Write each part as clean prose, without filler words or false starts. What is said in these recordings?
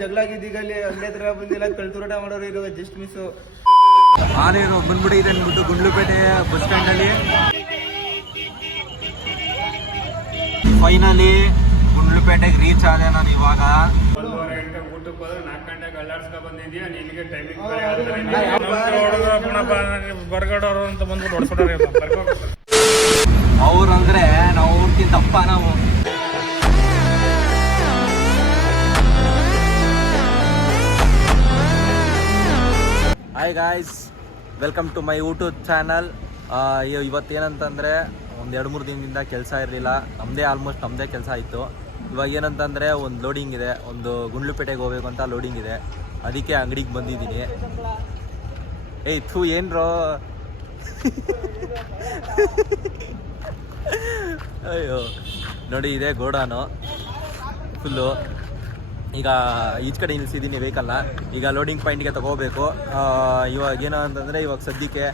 ಜಗಳ ಗಿದ್ದಿಗಲ್ಲಿ ಅಲ್ಲೇ ತರ ಬಂದಿಲ್ಲ ಕಳ್ತೂರಾಟ ಮಾಡೋರು ಇರುವ ಜಸ್ಟ್ ಮಿಸ್ ಆನೇನು ಬಂದ್ಬಿಟ್ಟಿದೆ ಅಂದ್ಬಿಟ್ಟು ಗುಂಡ್ಲುಪೇಟೆ ಬಸ್ ಸ್ಟ್ಯಾಂಡ್ ಅಲ್ಲಿ ಫೈನಲಿ ಗುಂಡ್ಲುಪೇಟೆಗೆ ರೀಚ್ ಆದೆ ನಾನು ಇವಾಗ. 1:30 ಗಂಟೆ ಊಟಕ್ಕೆ ಹೋದ್ರೆ 4 ಗಂಟೆಗೆ ಅಲ್ಲಾಡ್ಸ್ಕೊ ಬಂದಿದ್ಯಾ ನಿನಗೆ ಟೈಮಿಂಗ್ ಬರ್ಗಡೋರು ಅಂತ ಬಂದ್ಬಿಟ್ಟು ಹೊಡ್ಸ್ಬಿಟ್ಟಾರೆ. ಅವ್ರಂದ್ರೆ ನಾವು ಅವ್ರಕ್ಕಿಂತ ಅಪ್ಪ ನಾವು. Hi guys, welcome to my YouTube channel. ಇವತ್ತೇನಂತಂದರೆ ಒಂದು 2-3 ದಿನದಿಂದ ಕೆಲಸ ಇರಲಿಲ್ಲ. ಆಲ್ಮೋಸ್ಟ್ ನಮ್ಮದೇ ಕೆಲಸ ಆಯಿತು. ಇವಾಗ ಏನಂತಂದರೆ ಒಂದು ಲೋಡಿಂಗ್ ಇದೆ, ಒಂದು ಗುಂಡ್ಲುಪೇಟೆಗೆ ಹೋಗ್ಬೇಕು ಅಂತ ಲೋಡಿಂಗ್ ಇದೆ. ಅದಕ್ಕೆ ಅಂಗಡಿಗೆ ಬಂದಿದ್ದೀನಿ. ಏನ್ರೋ ಅಯ್ಯೋ ನೋಡಿ, ಇದೆ ಗೋಡಾನು ಫುಲ್ಲು. ಈಗ ಈಚ್ ಕಡೆ ನಿಲ್ಸಿದ್ದೀನಿ ವೆಹಿಕಲ್ನ. ಈಗ ಲೋಡಿಂಗ್ ಪಾಯಿಂಟ್ಗೆ ತಗೋಬೇಕು. ಇವಾಗ ಏನೋ ಅಂತಂದರೆ ಇವಾಗ ಸದ್ಯಕ್ಕೆ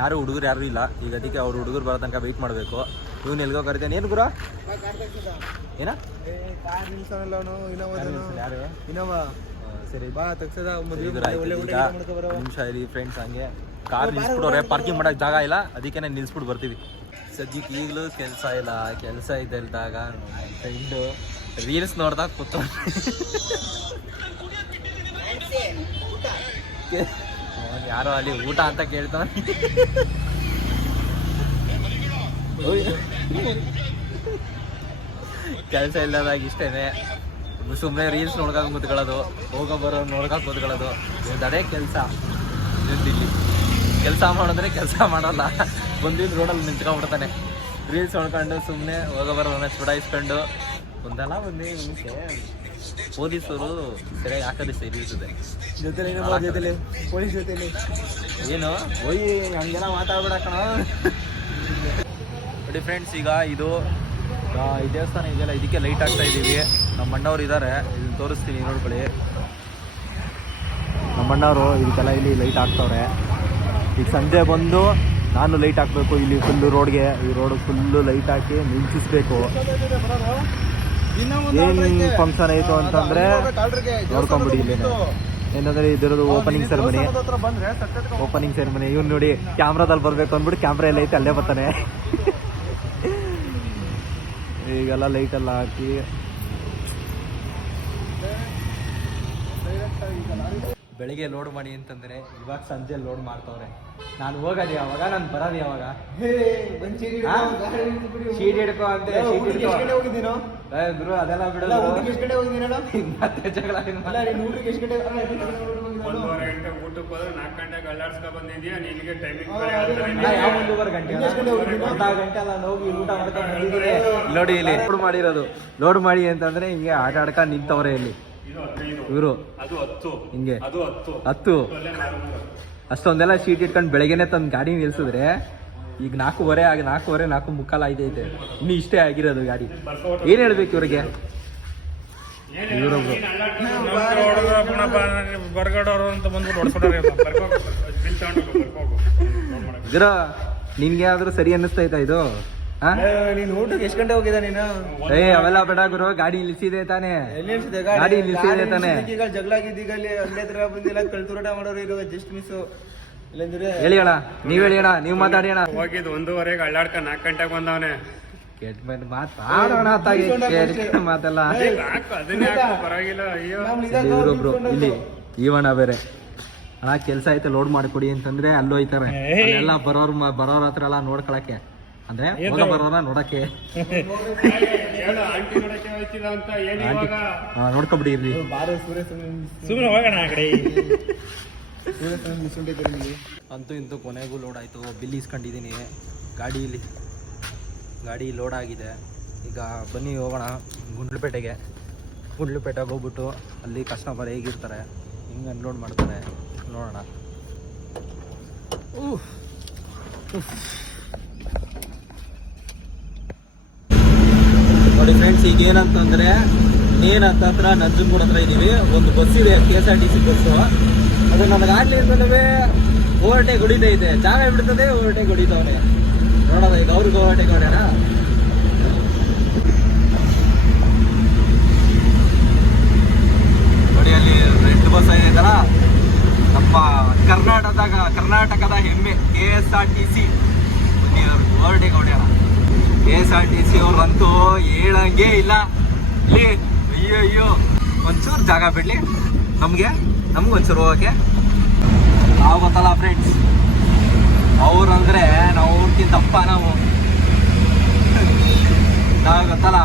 ಯಾರು ಹುಡುಗರು ಯಾರೂ ಇಲ್ಲ. ಈಗ ಅದಕ್ಕೆ ಅವ್ರು ಹುಡುಗರು ಬರೋ ತನಕ ವೆಯ್ಟ್ ಮಾಡಬೇಕು. ಇವ್ನು ಎಲ್ಗೋ ಕರಿತೇನೆ. ಏನು ಗುರು ಏನ ಯಾರು ಇನೋವಾ ಸರಿ ಬಾ ತಗ್ಸದ ನಿಮಿಷ ಇರಿ ಫ್ರೆಂಡ್ಸ್. ಹಂಗೆ ಕಾರ್ ನಿಲ್ಸ್ಬಿಟ್ಟವ್ರೆ, ಪಾರ್ಕಿಂಗ್ ಮಾಡೋಕ್ಕೆ ಜಾಗ ಇಲ್ಲ. ಅದಕ್ಕೆ ನಾನು ನಿಲ್ಸ್ಬಿಟ್ಟು ಬರ್ತೀವಿ. ಸದ್ಯಕ್ಕೆ ಈಗಲೂ ಕೆಲಸ ಇಲ್ಲ. ಕೆಲಸ ಇದ್ದಾಗ ಫ್ರೆಂಡು ರೀಲ್ಸ್ ನೋಡ್ದಾಗ ಕೂತ ಯಾರೋ ಅಲ್ಲಿ ಊಟ ಅಂತ ಕೇಳ್ತಾನೆ. ಕೆಲಸ ಇಲ್ಲದಾಗ ಇಷ್ಟೇನೆ, ಸುಮ್ಮನೆ ರೀಲ್ಸ್ ನೋಡ್ಕೊಂಡು ಕೂತ್ಕೊಳ್ಳೋದು, ಹೋಗೋ ಬರೋ ನೋಡ್ಕೊಂಡು ಕೂತ್ಕೊಳ್ಳೋದು. ಅದೇ ಕೆಲಸ. ಇಲ್ಲಿ ಕೆಲಸ ಮಾಡಿದ್ರೆ ಕೆಲಸ ಮಾಡಲ್ಲ, ಬಂದಿದ್ದು ರೋಡಲ್ಲಿ ನಿಂತ್ಕೊಂಡ್ಬಿಡ್ತಾನೆ. ರೀಲ್ಸ್ ನೋಡ್ಕೊಂಡು ಸುಮ್ಮನೆ ಹೋಗೋ ಬರೋದನ್ನ ಚುಡಾಯಿಸ್ಕೊಂಡು ಒಂದಲ್ಲ ಒಂದೇ ನಿಮಿಷ ಪೊಲೀಸರು ಸರಿಯಾಗಿ ಹಾಕೋದು ಸರಿ ಇರ್ತದೆ. ಜೊತೆ ಪೊಲೀಸ್ ಜೊತೆಲಿ ಏನು ಹೋಯ್ ಹಂಗೆಲ್ಲ ಮಾತಾಡ್ಬಿಡಕಣ. ನೋಡಿ ಫ್ರೆಂಡ್ಸ್, ಈಗ ಇದು ಈ ದೇವಸ್ಥಾನ ಇದೆಯಲ್ಲ, ಇದಕ್ಕೆ ಲೈಟ್ ಹಾಕ್ತಾ ಇದ್ದೀವಿ. ನಮ್ಮ ಅಣ್ಣವ್ರು ಇದ್ದಾರೆ, ಇದನ್ನು ತೋರಿಸ್ತೀನಿ ನೋಡ್ಕೊಳ್ಳಿ. ನಮ್ಮ ಅಣ್ಣವರು ಇದಕ್ಕೆಲ್ಲ ಇಲ್ಲಿ ಲೈಟ್ ಹಾಕ್ತವ್ರೆ. ಈಗ ಸಂಜೆ ಬಂದು ನಾನು ಲೈಟ್ ಹಾಕಬೇಕು ಇಲ್ಲಿ ಫುಲ್ಲು ರೋಡ್ಗೆ. ಈ ರೋಡ್ ಫುಲ್ಲು ಲೈಟ್ ಹಾಕಿ ನಿಲ್ಸಿಸ್ಬೇಕು. ಏನು ಫಂಕ್ಷನ್ ಆಯಿತು ಅಂತಂದರೆ ನೋಡ್ಕೊಂಬಿಡಿ. ಇಲ್ಲಿ ಏನಂದರೆ ಇದರದ್ದು ಓಪನಿಂಗ್ ಸೆರೆಮನಿ. ಇವ್ನು ನೋಡಿ ಕ್ಯಾಮ್ರಾದಲ್ಲಿ ಬರಬೇಕು ಅಂದ್ಬಿಟ್ಟು ಕ್ಯಾಮ್ರಾ ಎಲ್ಲ ಐತೆ ಅಲ್ಲೇ ಬರ್ತಾನೆ. ಈಗೆಲ್ಲ ಲೈಟೆಲ್ಲ ಹಾಕಿ ಬೆಳಿಗ್ಗೆ ಲೋಡ್ ಮಾಡಿ ಅಂತಂದರೆ ಇವಾಗ ಸಂಜೆ ಲೋಡ್ ಮಾಡ್ತವ್ರೆ. ನಾನು ಹೋಗೋದು ಯಾವಾಗ, ನಾನು ಬರೋದು ಯಾವಾಗ? ಶೀಟ್ ಹಿಡ್ಕೊ ಅಂತ ಗುರು ಅದೆಲ್ಲ ಬಿಡೋದು. ಮತ್ತೆ ಜಗಳ 1:30 ಗಂಟೆ ಊಟಕ್ಕೆ ಹೋದ್ರೆ 4 ಗಂಟೆಗೆ ಅಲ್ಲಾಡ್ಸ್ಕೊ ಬಂದಿದ್ಯಾ ನಿನಗೆ ಟೈಮಿಂಗ್ ಯಾವ 1:30 ಗಂಟೆ ಅಲ್ಲ ಹೋಗಿ ಊಟ ಮಾಡ್ಕೊಂಡು ನೋಡಿ. ಇಲ್ಲಿ ಲೋಡ್ ಮಾಡಿರೋದು, ಲೋಡ್ ಮಾಡಿ ಅಂತಂದ್ರೆ ಹಿಂಗೆ ಆಟ ಆಡ್ಕೊಂಡು ನಿಂತವ್ರೆ ಇಲ್ಲಿ ಇವರು. ಹಿಂಗೆ 10 ಅಷ್ಟೊಂದೆಲ್ಲ ಶೀಟ್ ಇಟ್ಕೊಂಡು ಬೆಳಗ್ಗೆನೆ ತಂದು ಗಾಡಿ ನಿಲ್ಸಿದ್ರೆ ಈಗ 4:15 ಐತೆ. ಇನ್ನು ಇಷ್ಟೇ ಆಗಿರೋದು ಗಾಡಿ. ಏನು ಹೇಳ್ಬೇಕು ಇವ್ರಿಗೆ? ಇವರೊಬ್ರು ಬರ್ಗಡೋರು ಅಂತ ಬಂದ್ಬಿಟ್ಟು ಹೊಡ್ಸ್ಬಿಟ್ಟಾರೆ. ನಿನ್ಗೆ ಯಾವ್ದಾದ್ರು ಸರಿ ಅನ್ನಿಸ್ತೈತಾ ಇದು? ನೀನು ಊಟಕ್ಕೆ ಎಷ್ಟು ಗಂಟೆ ಹೋಗಿದ್ದ ನೀನು? ಅವೆಲ್ಲ ಬೇಡ ಗುರು, ಗಾಡಿ ನಿಲ್ಸಿದೆ ತಾನೆ. ಗಾಡಿ ನಿಲ್ಸಿದೆ ತಾನೆ. ಜಗಳ ಗಿದ್ದಿಗಲ್ಲಿ ಅಲ್ಲೇ ತರ ಬಂದಿಲ್ಲ ಕಳ್ತೂರಾಟ ಮಾಡೋರು ಇರುವ ಜಸ್ಟ್ ಮಿಸ್. ಹೇಳಿ ಅಣ್ಣ, ನೀವ್ ಹೇಳಿ ಅಣ್ಣ, ನೀವ್ ಮಾತಾಡಿ ಅಣ್ಣ. ಹೋಗಿದ್ದು 1:30ಗೆ ಅಲ್ಲಾಡ್ಕ 4 ಗಂಟೆಗೆ ಬಂದವನೆ. ಮಾತೆಲ್ಲ ಪರವಾಗಿಲ್ಲ. ಇವರೊಬ್ರು ಇಲ್ಲಿ ಈವಣ್ಣ ಬೇರೆ. ಅಣ್ಣ ಕೆಲ್ಸ ಐತೆ ಲೋಡ್ ಮಾಡಿಕೊಡಿ ಅಂತಂದ್ರೆ ಅಲ್ಲೂ ಹೋಯ್ತಾರೆ. ಎಲ್ಲ ಬರೋರ್ ಹತ್ರ ಎಲ್ಲ ನೋಡ್ಕೊಳಕ್ಕೆ, ಅಂದ್ರೆ ಬರೋರ ನೋಡಕ್ಕೆ. ನೋಡ್ಕೊಬಿಡಿ ಇರ್ಲಿ. ಅಂತೂ ಇಂತೂ ಕೊನೆಗೂ ಲೋಡ್ ಆಯ್ತು. ಬಿಲ್ ಇಸ್ಕೊಂಡಿದ್ದೀನಿ ಗಾಡಿ ಲೋಡ್ ಆಗಿದೆ. ಈಗ ಬನ್ನಿ ಹೋಗೋಣ ಗುಂಡ್ಲುಪೇಟೆಗೆ ಹೋಗ್ಬಿಟ್ಟು ಅಲ್ಲಿ ಕಸ್ಟಮರ್ ಹೇಗಿರ್ತಾರೆ, ಹಿಂಗೆ ಅನ್ಲೋಡ್ ಮಾಡ್ತಾರೆ ನೋಡೋಣ. ನೋಡಿ ಫ್ರೆಂಡ್ಸ್, ಈಗ ಏನಂತಂದರೆ ನೇನ್ ಹತ್ರ ನಂಜನಗೂಡು ಹತ್ರ ಇದ್ದೀವಿ. ಒಂದು ಬಸ್ ಇದೆ, KSRTC ಬಸ್ಸು. ಅದು ನನಗಾಗಲಿ ಅಂತಲೇ ಓವರ್ಟೇಕ್ ಹೊಡಿತೈತೆ. ಜಾಗ ಬಿಡ್ತದೆ, ಓವರ್ಟೇಕ್ ಹೊಡಿತವನೆ. ನೋಡೋದ ಈಗ ಅವ್ರಿಗೆ ಓವರ್ಟೇಕ್ ಹೊಡ್ಯಾರ. ಆಯ್ತಲ್ಲ. ನಮ್ಮ ಕರ್ನಾಟಕದ ಹೆಮ್ಮೆ KSRTC ಹೊರಟಿಗೆ ಹೊಡೆಯೋಣ. KSRTC ಅವ್ರಂತೂ ಹೇಳಂಗೆ ಇಲ್ಲ. ಇಲ್ಲಿ ಅಯ್ಯೋ ಒಂಚೂರು ಜಾಗ ಬಿಡ್ಲಿ ನಮ್ಗೊಂಚೂರು ಹೋಗೋಕ್ಕೆ. ನಾವು ಗೊತ್ತಲ್ಲ ಫ್ರೆಂಡ್ಸ್, ಅವ್ರಂದ್ರೆ ನಾವು ಅವ್ರಕ್ಕಿಂತಪ್ಪ ನಾವು ಗೊತ್ತಲ್ಲ.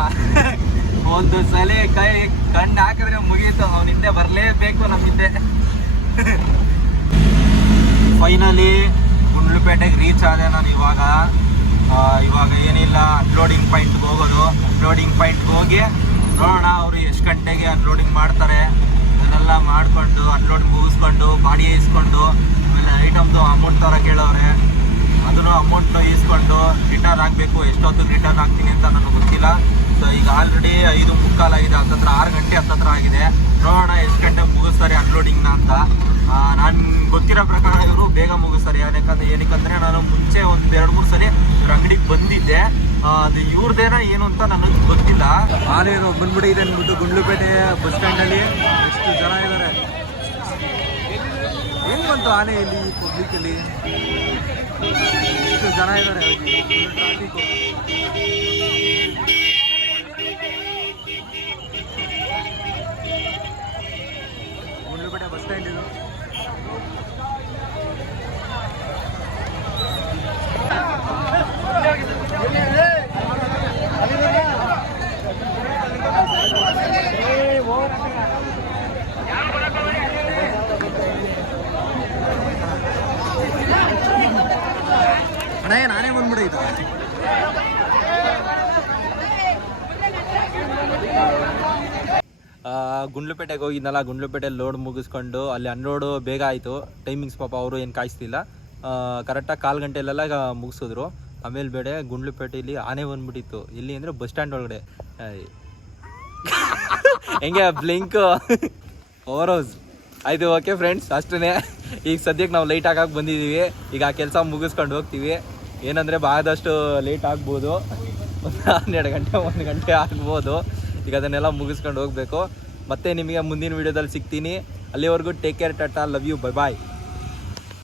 ಒಂದು ಸಲ ಕಣ್ಣು ಹಾಕಿದ್ರೆ ಮುಗೀತು, ಅವ್ನ ಹಿಂದೆ ಬರಲೇಬೇಕು ನಮ್ಮ ಹಿಂದೆ. ಫೈನಲಿ ಗುಂಡ್ಲುಪೇಟೆಗೆ ರೀಚ್ ಆದೆ ನಾನು. ಇವಾಗ ಏನಿಲ್ಲ, ಅನ್ಲೋಡಿಂಗ್ ಪಾಯಿಂಟ್ಗೆ ಹೋಗೋದು. ಅನ್ಲೋಡಿಂಗ್ ಪಾಯಿಂಟ್ಗೆ ಹೋಗಿ ನೋಡೋಣ ಅವರು ಎಷ್ಟು ಗಂಟೆಗೆ ಅನ್ಲೋಡಿಂಗ್ ಮಾಡ್ತಾರೆ. ಅದನ್ನೆಲ್ಲ ಮಾಡಿಕೊಂಡು ಅನ್ಲೋಡ್ ಮುಗಿಸ್ಕೊಂಡು ಬಾಡಿಗೆ ಇಸ್ಕೊಂಡು ಆಮೇಲೆ ಐಟಮ್ದು ಅಮೌಂಟ್ ಥರ ಕೇಳೋರೆ, ಅದನ್ನು ಅಮೌಂಟ್ನ ಈಸ್ಕೊಂಡು ರಿಟರ್ನ್ ಆಗಬೇಕು. ಎಷ್ಟೊತ್ತಿಗೆ ರಿಟರ್ನ್ ಆಗ್ತೀನಿ ಅಂತ ನನಗೆ ಗೊತ್ತಿಲ್ಲ. ಸೊ ಈಗ ಆಲ್ರೆಡಿ 5:45 ಆಗಿದೆ, ಹತ್ತತ್ರ 6 ಗಂಟೆ ಹತ್ತತ್ರ ಆಗಿದೆ. ನೋಡೋಣ ಎಷ್ಟು ಗಂಟೆಗೆ ಮುಗಿಸ್ತಾರೆ ಅನ್ಲೋಡಿಂಗ್ನ ಅಂತ. ನಾನು ಗೊತ್ತಿರೋ ಪ್ರಕಾರ ಇವರು ಬೇಗ ಮುಗಿಸ್ತಾರೆ. ಏನಕ್ಕಂದರೆ ನಾನು ಮುಂಚೆ ಒಂದು 2-3 ಸಲ ಇವ್ರ ಅಂಗಡಿಗೆ ಬಂದಿದ್ದೆ. ಅದು ಇವ್ರದ್ದೇನ ಏನು ಅಂತ ನನಗೆ ಗೊತ್ತಿಲ್ಲ. ಆನೆ ಬಂದ್ಬಿಟ್ಟಿದೆ ಅಂದ್ಬಿಟ್ಟು ಗುಂಡ್ಲುಪೇಟೆ ಬಸ್ ಸ್ಟ್ಯಾಂಡಲ್ಲಿ ಎಷ್ಟು ಜನ ಇದ್ದಾರೆ. ಹೆಂಗ್ ಬಂತು ಆನೆ ಇಲ್ಲಿ ಪಬ್ಲಿಕಲ್ಲಿ ಎಷ್ಟು ಜನ ಇದ್ದಾರೆ. ಟ್ರಾಫಿಕ್ಕು ಗುಂಡ್ಲುಪೇಟೆ ಬಸ್ ಸ್ಟ್ಯಾಂಡ್ ಇದು. ನಾನೇ ಬಂದ್ಬಿಡೈತು. ಗುಂಡ್ಲುಪೇಟೆಗೆ ಹೋಗಿದ್ನಲ್ಲ, ಗುಂಡ್ಲುಪೇಟೆ ಲೋಡ್ ಮುಗಿಸ್ಕೊಂಡು ಅಲ್ಲಿ ಅನ್ಲೋಡು ಬೇಗ ಆಯಿತು. ಟೈಮಿಂಗ್ಸ್ ಪಾಪ ಅವರು ಏನು ಕಾಯಿಸ್ತಿಲ್ಲ, ಕರೆಕ್ಟಾಗಿ 1/4 ಗಂಟೆಲೆಲ್ಲ ಮುಗಿಸಿದ್ರು. ಆಮೇಲೆ ಬೇಡ ಗುಂಡ್ಲುಪೇಟೆಯಲ್ಲಿ ಆನೆ ಬಂದ್ಬಿಟ್ಟಿತ್ತು. ಎಲ್ಲಿ ಅಂದರೆ ಬಸ್ ಸ್ಟ್ಯಾಂಡ್ ಒಳಗಡೆ. ಹೆಂಗೆ ಬ್ಲಿಂಕ್ ಓವರ್ ಹೌಸ್ ಆಯಿತು. ಓಕೆ ಫ್ರೆಂಡ್ಸ್, ಅಷ್ಟೇ. ಈಗ ಸದ್ಯಕ್ಕೆ ನಾವು ಲೈಟ್ ಆಗಕ್ಕೆ ಬಂದಿದ್ದೀವಿ. ಈಗ ಆ ಕೆಲಸ ಮುಗಿಸ್ಕೊಂಡು ಹೋಗ್ತೀವಿ. ಏನಂದರೆ ಬಾದಷ್ಟು ಲೇಟ್ ಆಗ್ಬೋದು, 12 ಗಂಟೆ 1 ಗಂಟೆ ಆಗ್ಬೋದು. ಈಗ ಅದನ್ನೆಲ್ಲ ಮುಗಿಸ್ಕೊಂಡು ಹೋಗಬೇಕು. ಮತ್ತೆ ನಿಮಗೆ ಮುಂದಿನ ವೀಡಿಯೋದಲ್ಲಿ ಸಿಗ್ತೀನಿ. ಅಲ್ಲಿವರೆಗೂ take care, tata, love you, bye bye.